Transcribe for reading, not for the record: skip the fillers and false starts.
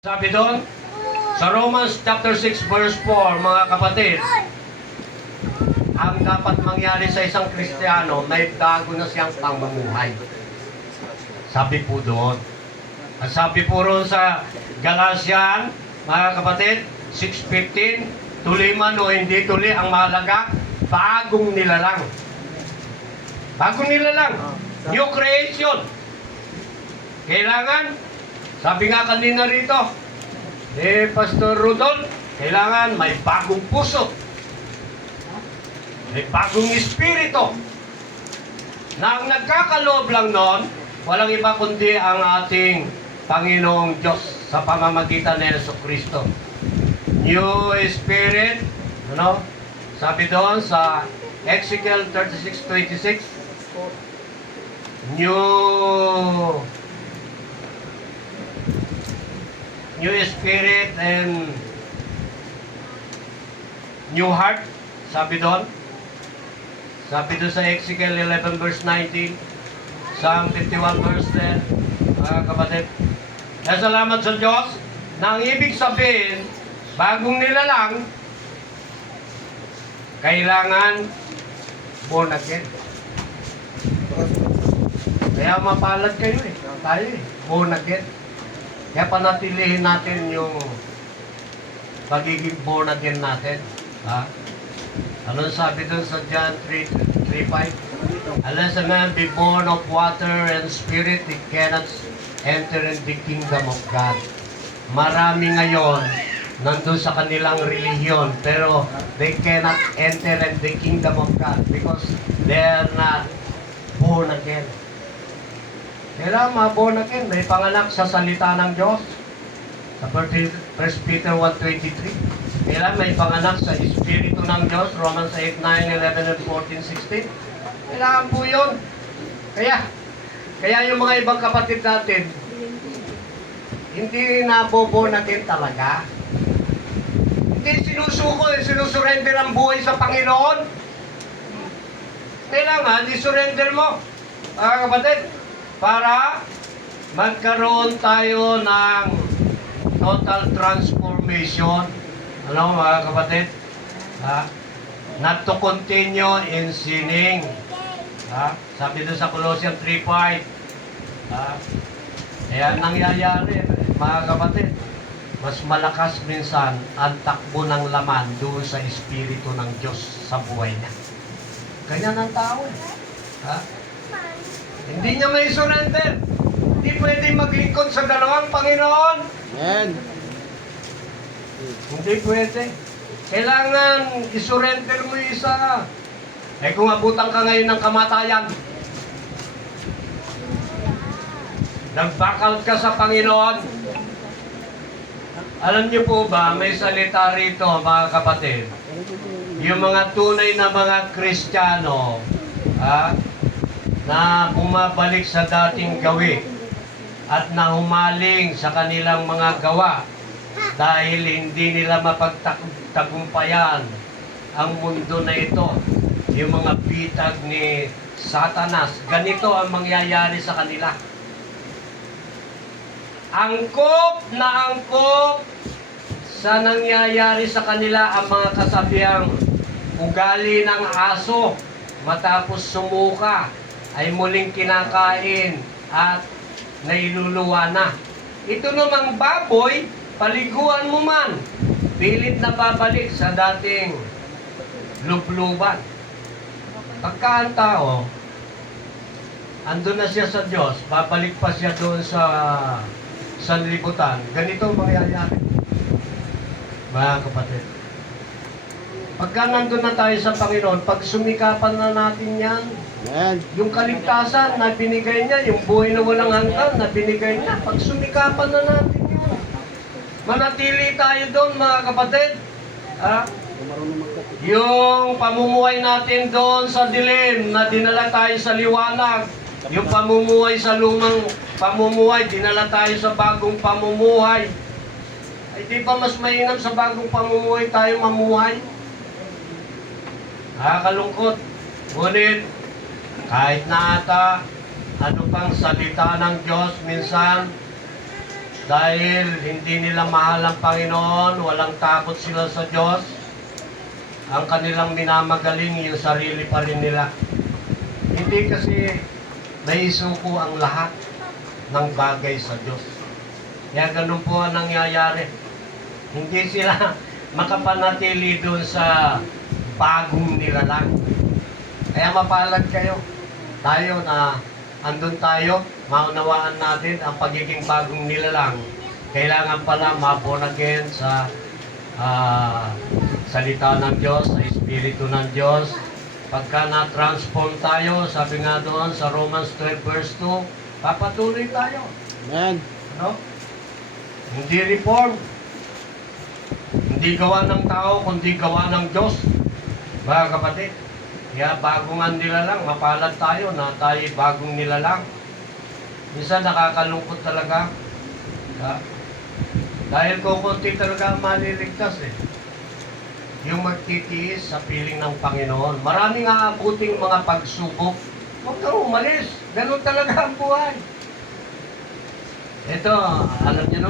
Sabi doon, sa Romans chapter 6 verse 4, mga kapatid, ang dapat mangyari sa isang Kristiyano, may bago na siyang pamumuhay. Sabi po doon. At sabi po roon sa Galatian, mga kapatid, 6:15, tuli man o hindi tuli, ang mahalaga, bagong nilalang. Bagong nilalang. New creation. Kailangan, sabi nga kanina rito, Pastor Rudolph, kailangan may bagong puso. May bagong espiritu. Na ang nagkakaloob lang noon, walang iba kundi ang ating Panginoong Diyos sa pamamagitan ni Jesucristo. New Spirit, sabi doon sa Ezekiel 36:26, New Spirit and New Heart, sabi doon. Sabi doon sa Ezekiel 11 verse 19, Psalm 51 verse 10, mga kapatid. Kaya salamat sa Diyos na ang ibig sabihin, bagong nilalang, kailangan born again. Kaya mapalad kayo tayo born again. Kaya panatilihin natin yung pagiging born again natin. Ha? Ano sabi dun sa John 3:5? Unless a man be born of water and spirit, he cannot enter in the kingdom of God. Marami ngayon nandun sa kanilang relihiyon, pero they cannot enter in the kingdom of God because they are not born again. Kailangan ma-born again, may panganak sa salita ng Diyos. Sa 1 Peter 1:23. Kailangan may panganak sa Espiritu ng Diyos. Romans 8, 9, 11, and 14, 16. Kailangan po yun. Kaya yung mga ibang kapatid natin, hindi na-born again talaga. Hindi sinusurrender ang buhay sa Panginoon. Kailangan, i-surrender mo. Mga kapatid, para magkaroon tayo ng total transformation. Ano mga kapatid? Not to continue in sinning. Sabi doon sa Colossians 3:5. Kaya nangyayari, mga kapatid, mas malakas minsan ang takbo ng laman doon sa Espiritu ng Diyos sa buhay niya. Ganyan ang tao Hindi niya may surrender. Hindi pwede maglingkod sa dalawang Panginoon. Amen. Hindi pwede. Kailangan isurrender mo yung isa. Kung abutan ka ngayon ng kamatayan, nag-back out ka sa Panginoon. Alam niyo po ba, may salita rito, mga kapatid. Yung mga tunay na mga Kristiyano, na bumabalik sa dating gawi at na humaling sa kanilang mga gawa dahil hindi nila mapagtagumpayan ang mundo na ito, yung mga bitag ni Satanas. Ganito ang mangyayari sa kanila. Angkop na angkop sa nangyayari sa kanila ang mga kasabihang ugali ng aso matapos sumuka ay muling kinakain at nailuluwa na. Ito namang baboy, paliguan mo man, pilit na babalik sa dating lubluban. Pagka ang tao, andun na siya sa Diyos, babalik pa siya doon sa sanlibutan. Ganito mangyayari, mga kapatid. Pagka nandun na tayo sa Panginoon, pag sumikapan na natin yan, Amen. yung kaligtasan na binigay niya, yung buhay na walang hanggan na binigay niya, pag sumikapan na natin yun, manatili tayo doon, mga kapatid. Yung pamumuhay natin doon sa dilim, na dinala tayo sa liwanag, yung pamumuhay sa lumang pamumuhay, dinala tayo sa bagong pamumuhay. Ay di ba mas mainam sa bagong pamumuhay tayo mamuhay? Nakakalungkot. Ngunit, kahit na ata, ano pang salita ng Diyos, minsan, dahil hindi nila mahal ang Panginoon, walang takot sila sa Diyos, ang kanilang minamagaling yung sarili pa rin nila. Hindi kasi naisuko ang lahat ng bagay sa Diyos. Kaya ganun po ang nangyayari. Hindi sila makapanatili doon sa bagong nilalang. Kaya mapalad kayo. Tayo na andun tayo, maunawaan natin ang pagiging bagong nilalang. Kailangan pala ma-born again sa salita ng Diyos, sa Espiritu ng Diyos. Pagka na-transform tayo, sabi nga doon sa Romans 12 verse 2, papatuloy tayo. Amen. No? Hindi reform. Hindi gawa ng tao, kundi gawa ng Diyos. Mga kapatid, kaya bagong nilalang, mapalad tayo na tayo bagong nilalang. Minsan nakakalungkot talaga. Dahil kukunti talaga ang maliligtas eh. Yung magtitiis sa piling ng Panginoon. Maraming aabuting mga pagsubok. Huwag kang umalis. Ganun talaga ang buhay. Ito, alam niyo